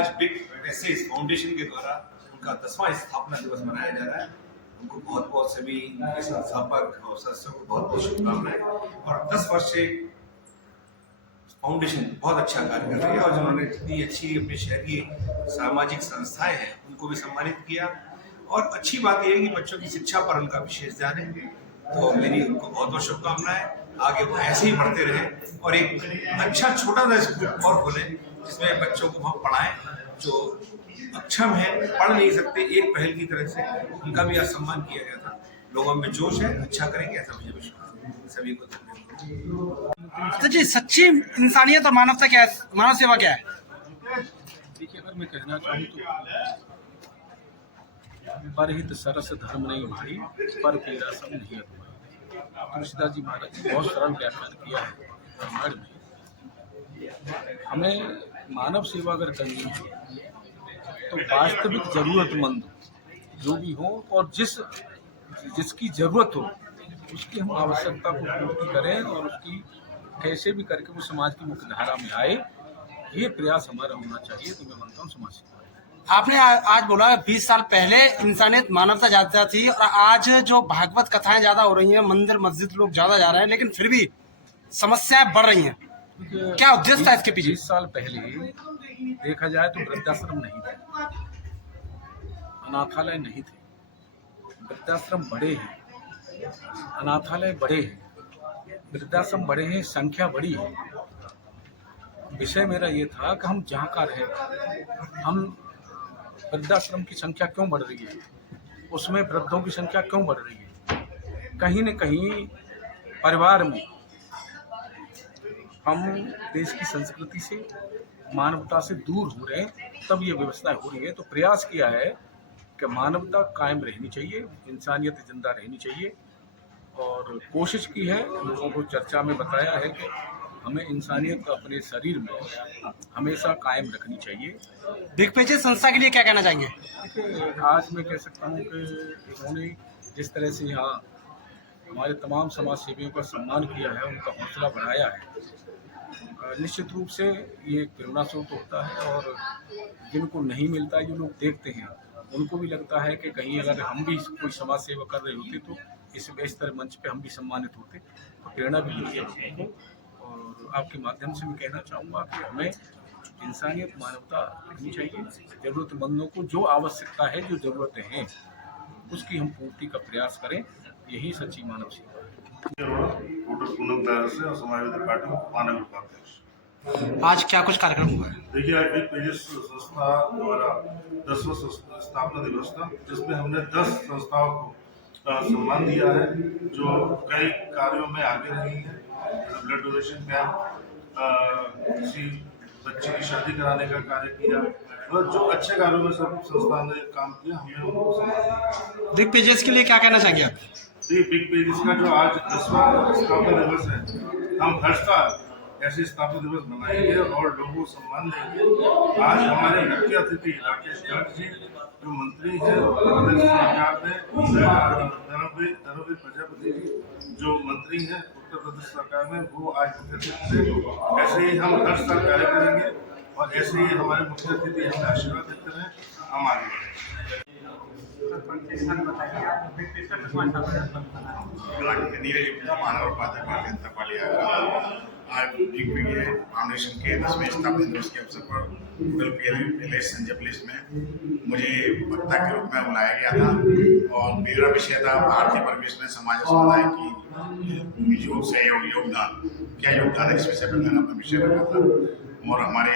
आज big essays foundation के द्वारा उनका 10वां स्थापना दिवस मनाया जा रहा है। उनको बहुत बहुत सभी संस्थापक और सदस्यों को बहुत बहुत शुभकामनाएं। और 10 वर्ष से फाउंडेशन बहुत अच्छा कार्य कर रही है और जिन्होंने इतनी अच्छी अपने शहर की सामाजिक संस्थाएं हैं उनको भी सम्मानित किया। और अच्छी बात यह है कि बच्चों की शिक्षा पर उनका विशेष ध्यान है, तो मेरी उनको बहुत बहुत शुभकामनाएं। आगे वो ऐसे ही बढ़ते रहे और एक अच्छा छोटा सा स्कूल और खोलें जिसमें बच्चों को वहाँ पढ़ाएं जो अक्षम है, पढ़ नहीं सकते। एक पहल की तरह से उनका भी आज सम्मान किया गया था। लोगों में जोश है, अच्छा करेंगे ऐसा मुझे विश्वास है। सभी को धन्यवाद। तो जी सच्ची इंसानियत और मानवता क्या है, मानव सेवा क्या है? देखिए, अगर मैं कहना चाहूँ तो परहित सरस धर्म नहीं भाई, पर पीड़ा सब नहीं अधूरा। तुलसीदास जी महाराज ने बहुत सरल व्याख्यान किया है रामायण में। हमें मानव सेवा अगर करनी है तो वास्तविक जरूरतमंद जो भी हो और जिसकी जरूरत हो उसकी हम आवश्यकता को पूर्ति करें और उसकी कैसे भी करके वो समाज की मुख्य धारा में आए, ये प्रयास हमारा होना चाहिए। तो मैं मानता हूँ समाज सेवा। आपने आज बोला 20 साल पहले इंसानियत मानवता ज्यादा थी और आज जो भागवत कथाएं ज्यादा हो रही हैं, मंदिर मस्जिद लोग ज्यादा जा रहे हैं, लेकिन फिर भी समस्याएं बढ़ रही हैं। क्या उद्देश्य था इसके पीछे? 20 साल पहले देखा जाए तो वृद्धाश्रम नहीं थे, अनाथालय नहीं थे। वृद्धाश्रम बड़े हैं, अनाथालय बड़े हैं, वृद्धाश्रम बड़े हैं, संख्या बड़ी है। विषय मेरा ये था कि हम जहाँ का रहे, हम वृद्धाश्रम की संख्या क्यों बढ़ रही है, उसमें वृद्धों की संख्या क्यों बढ़ रही है? कहीं न कहीं परिवार में हम देश की संस्कृति से, मानवता से दूर हो रहे हैं, तब ये व्यवस्था हो रही है। तो प्रयास किया है कि मानवता कायम रहनी चाहिए, इंसानियत जिंदा रहनी चाहिए और कोशिश की है, लोगों को चर्चा में बताया है कि हमें इंसानियत को अपने शरीर में हमेशा कायम रखनी चाहिए। बिग पेजेस संस्था के लिए क्या कहना चाहेंगे? देखिए, आज मैं कह सकता हूँ कि इन्होंने जिस तरह से यहाँ हमारे तमाम समाज सेवियों का सम्मान किया है, उनका हौसला बढ़ाया है, निश्चित रूप से ये प्रेरणा स्रोत होता है। और जिनको नहीं मिलता, जो लोग देखते हैं, उनको भी लगता है कि कहीं अगर हम भी कोई समाज सेवा कर रहे होते तो इस तरह मंच पे हम भी सम्मानित होते, तो प्रेरणा भी मिलती है लोगों को। और आपके माध्यम से मैं कहना चाहूँगा कि हमें इंसानियत, मानवता रखनी चाहिए। ज़रूरतमंदों को जो आवश्यकता है, जो ज़रूरतें हैं, उसकी हम पूर्ति का प्रयास करें, यही सच्ची मानव सेवा है। समाजवादी पार्टी महानगर उपाध्यक्ष। आज क्या कुछ कार्यक्रम हुआ है? देखिए, आज बिग पेजेस संस्था द्वारा 10वां स्थापना दिवस था, जिसमें हमने 10 संस्थाओं को सम्मान दिया है जो कई कार्यों में आगे रही है। ब्लड डोनेशन कैंप, किसी बच्चे की शादी कराने का कार्य किया और जो अच्छे कार्यों में सब संस्था ने काम किया, हमने उनको सम्मान दिया। बिग पेजेस के लिए क्या कहना चाहेंगे आप? बिग पेजेस का जो आज 10वां स्थापना दिवस है, हम हर साल ऐसे स्थापना दिवस मनाएंगे और लोगों को सम्मान देंगे। आज हमारे मुख्य अतिथि राकेश गर्ग जी, जो मंत्री हैं उत्तर प्रदेश सरकार में, धर्मवीर प्रजापति जी जो मंत्री हैं उत्तर प्रदेश सरकार में, वो आज मुख्य अतिथि थे। ऐसे ही हम हर साल कार्य करेंगे और ऐसे ही हमारे मुख्य अतिथि हमें आशीर्वाद देते रहे, हम आगे बढ़ेंगे। नीरज गुप्ता, मानव उपाध्यक्ष भारतीय जनता पार्टी। आज बिग पेजेस फाउंडेशन के 10वें स्थापना दिवस के अवसर पर गूगल प्ले संजय प्लेस में मुझे वक्ता के रूप में बुलाया गया था और मेरा विषय था भारतीय परिवेश में समाज और समुदाय की योग सहयोग योगदान, क्या योगदान है, इस विषय पर मैंने अपना विषय रखा था। और हमारे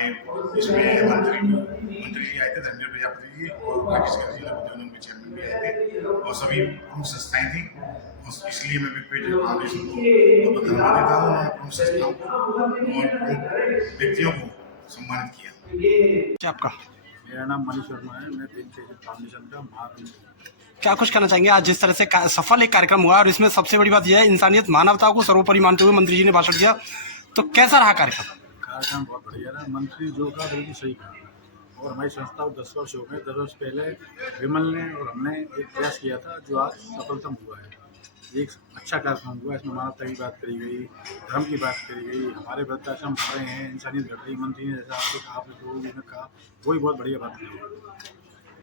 इसमें मंत्री जी आए थे, धर्मवीर प्रजापति जी और राकेश गर्ग जी, उद्योग के चेयरमैन भी आए थे और सभी प्रमुख संस्थाएं थी। इसलिए मैं बिग पेजेस फाउंडेशन को बहुत धन्यवाद देता हूँ। उन्होंने प्रमुख संस्थाओं को और प्रमुख व्यक्तियों को सम्मानित किया। क्या आपका? मेरा नाम मनीष शर्मा है, मैं बिग पेजेस फाउंडेशन का महाप्रबंधक। क्या कुछ कहना चाहेंगे? आज जिस तरह से सफल एक कार्यक्रम हुआ और इसमें सबसे बड़ी बात यह है, इंसानियत मानवता को सर्वोपरि मानते हुए मंत्री जी ने भाषण दिया, तो कैसा रहा कार्यक्रम? कार्यक्रम बहुत बढ़िया रहा। मंत्री जो का बिल्कुल सही कहा और हमारी संस्था को 10 वर्ष हो गए। 10 वर्ष पहले विमल ने और हमने एक प्रयास किया था जो आज सफलतम हुआ है। एक अच्छा कार्यक्रम हुआ। इसमें मानवता की बात करी गई, धर्म की बात करी गई, हमारे वृद्धाश्रम बढ़ रहे हैं, इंसानियत घट रही। मंत्री ने जैसा आपने लोगों ने कहा, वही बहुत बढ़िया बात कही।